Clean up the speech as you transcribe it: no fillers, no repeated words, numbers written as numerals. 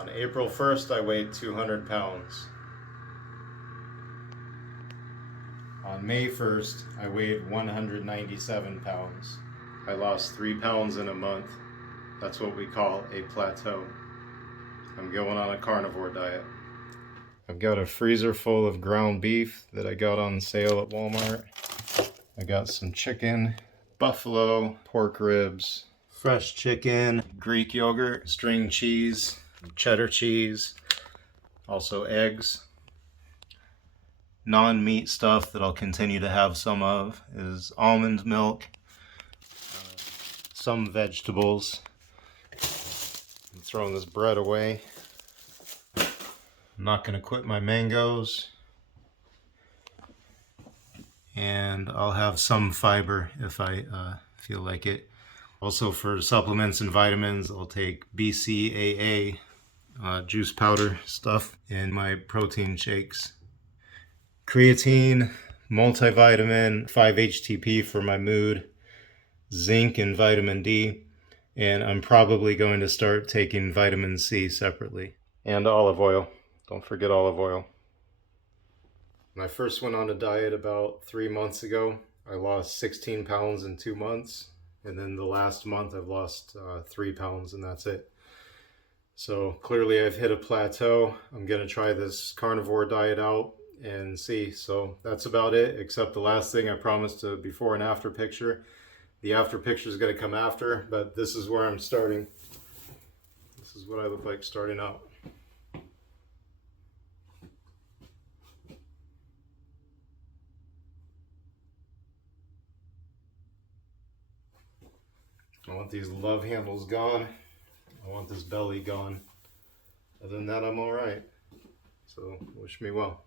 On April 1st, I weighed 200 pounds. On May 1st, I weighed 197 pounds. I lost 3 pounds in a month. That's what we call a plateau. I'm going on a carnivore diet. I've got a freezer full of ground beef that I got on sale at Walmart. I got some chicken, buffalo, pork ribs, fresh chicken, Greek yogurt, string cheese, cheddar cheese, also eggs. Non-meat stuff that I'll continue to have some of is almond milk, some vegetables. I'm throwing this bread away. I'm not going to quit my mangoes. And I'll have some fiber if I feel like it. Also for supplements and vitamins, I'll take BCAA juice powder stuff in my protein shakes. Creatine, multivitamin, 5-HTP for my mood, zinc and vitamin D, and I'm probably going to start taking vitamin C separately. And olive oil. Don't forget olive oil. When I first went on a diet about 3 months ago, I lost 16 pounds in 2 months. And then the last month I've lost 3 pounds, and that's it. So clearly I've hit a plateau. I'm going to try this carnivore diet out and see. So that's about it, except the last thing I promised, a before and after picture. The after picture is going to come after, but this is where I'm starting. This is what I look like starting out. I want these love handles gone. I want this belly gone. Other than that, I'm all right. So wish me well.